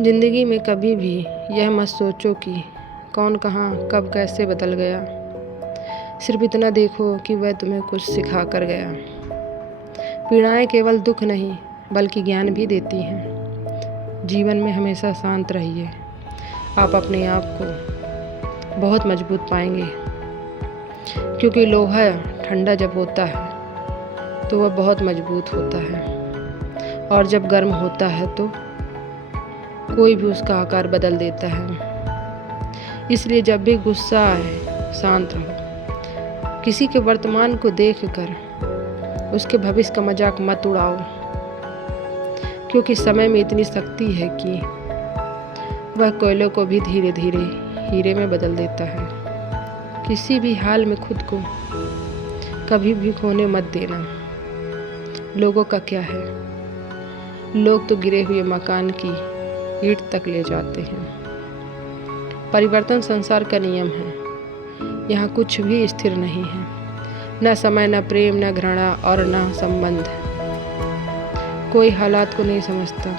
ज़िंदगी में कभी भी यह मत सोचो कि कौन कहाँ कब कैसे बदल गया। सिर्फ इतना देखो कि वह तुम्हें कुछ सिखा कर गया। पीड़ाएं केवल दुख नहीं बल्कि ज्ञान भी देती हैं। जीवन में हमेशा शांत रहिए। आप अपने आप को बहुत मजबूत पाएंगे, क्योंकि लोहा ठंडा जब होता है तो वह बहुत मजबूत होता है, और जब गर्म होता है तो कोई भी उसका आकार बदल देता है। इसलिए जब भी गुस्सा आए शांत रहो। किसी के वर्तमान को देखकर उसके भविष्य का मजाक मत उड़ाओ, क्योंकि समय में इतनी शक्ति है कि वह कोयले को भी धीरे धीरे हीरे में बदल देता है। किसी भी हाल में खुद को कभी भी खोने मत देना। लोगों का क्या है, लोग तो गिरे हुए मकान की ईंट तक ले जाते हैं। परिवर्तन संसार का नियम है। यहाँ कुछ भी स्थिर नहीं है, न समय, न प्रेम, न घृणा और न संबंध। कोई हालात को नहीं समझता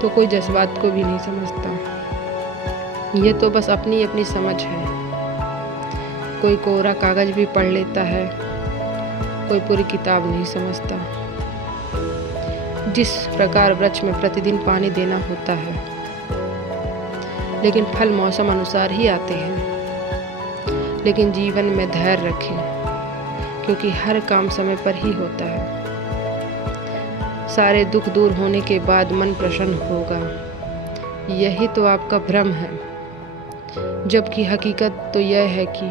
तो कोई जज्बात को भी नहीं समझता। ये तो बस अपनी अपनी समझ है। कोई कोरा कागज भी पढ़ लेता है, कोई पूरी किताब नहीं समझता। जिस प्रकार वृक्ष में प्रतिदिन पानी देना होता है, लेकिन फल मौसम अनुसार ही आते हैं। लेकिन जीवन में धैर्य रखें, क्योंकि हर काम समय पर ही होता है। सारे दुख दूर होने के बाद मन प्रसन्न होगा, यही तो आपका भ्रम है। जबकि हकीकत तो यह है कि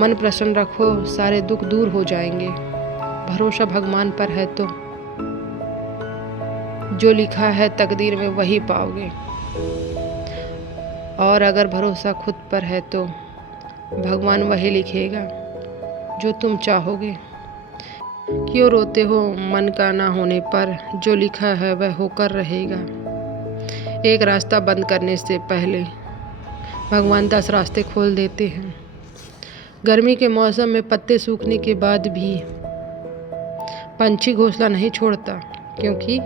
मन प्रसन्न रखो, सारे दुख दूर हो जाएंगे। भरोसा भगवान पर है तो जो लिखा है तकदीर में वही पाओगे, और अगर भरोसा खुद पर है तो भगवान वही लिखेगा जो तुम चाहोगे। क्यों रोते हो मन का ना होने पर, जो लिखा है वह होकर रहेगा। एक रास्ता बंद करने से पहले भगवान 10 रास्ते खोल देते हैं। गर्मी के मौसम में पत्ते सूखने के बाद भी पंछी घोंसला नहीं छोड़ता, क्योंकि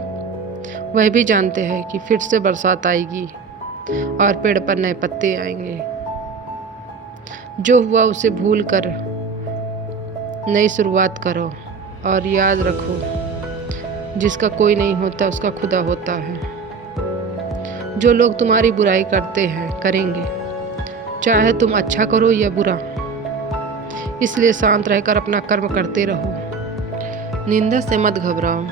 वह भी जानते हैं कि फिर से बरसात आएगी और पेड़ पर नए पत्ते आएंगे। जो हुआ उसे भूल कर नई शुरुआत करो, और याद रखो जिसका कोई नहीं होता उसका खुदा होता है। जो लोग तुम्हारी बुराई करते हैं करेंगे, चाहे तुम अच्छा करो या बुरा। इसलिए शांत रहकर अपना कर्म करते रहो। निंदा से मत घबराओ।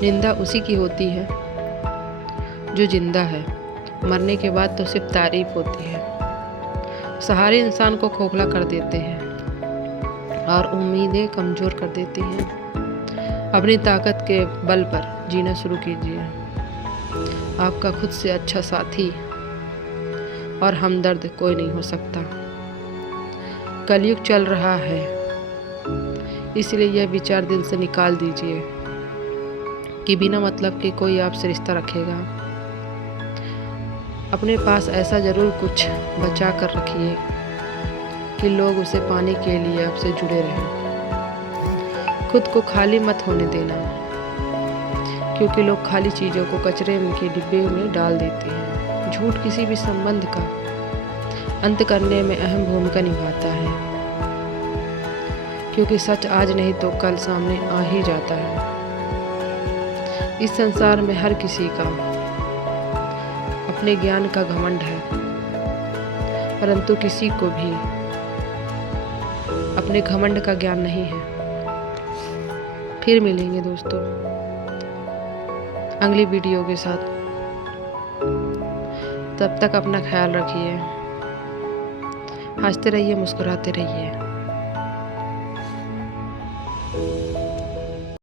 निंदा उसी की होती है जो जिंदा है। मरने के बाद तो सिर्फ तारीफ होती है। सहारे इंसान को खोखला कर देते हैं और उम्मीदें कमज़ोर कर देती हैं। अपनी ताकत के बल पर जीना शुरू कीजिए। आपका खुद से अच्छा साथी और हमदर्द कोई नहीं हो सकता। कलयुग चल रहा है, इसलिए यह विचार दिल से निकाल दीजिए कि बिना मतलब के कोई आपसे रिश्ता रखेगा। अपने पास ऐसा ज़रूर कुछ बचा कर रखिए कि लोग उसे पाने के लिए आपसे जुड़े रहें। खुद को खाली मत होने देना, क्योंकि लोग खाली चीज़ों को कचरे के डिब्बे में डाल देते हैं। झूठ किसी भी संबंध का अंत करने में अहम भूमिका निभाता है, क्योंकि सच आज नहीं तो कल सामने आ ही जाता है। इस संसार में हर किसी का अपने ज्ञान का घमंड है, परंतु किसी को भी अपने घमंड का ज्ञान नहीं है। फिर मिलेंगे दोस्तों अगली वीडियो के साथ। तब तक अपना ख्याल रखिए, हंसते रहिए, मुस्कुराते रहिए।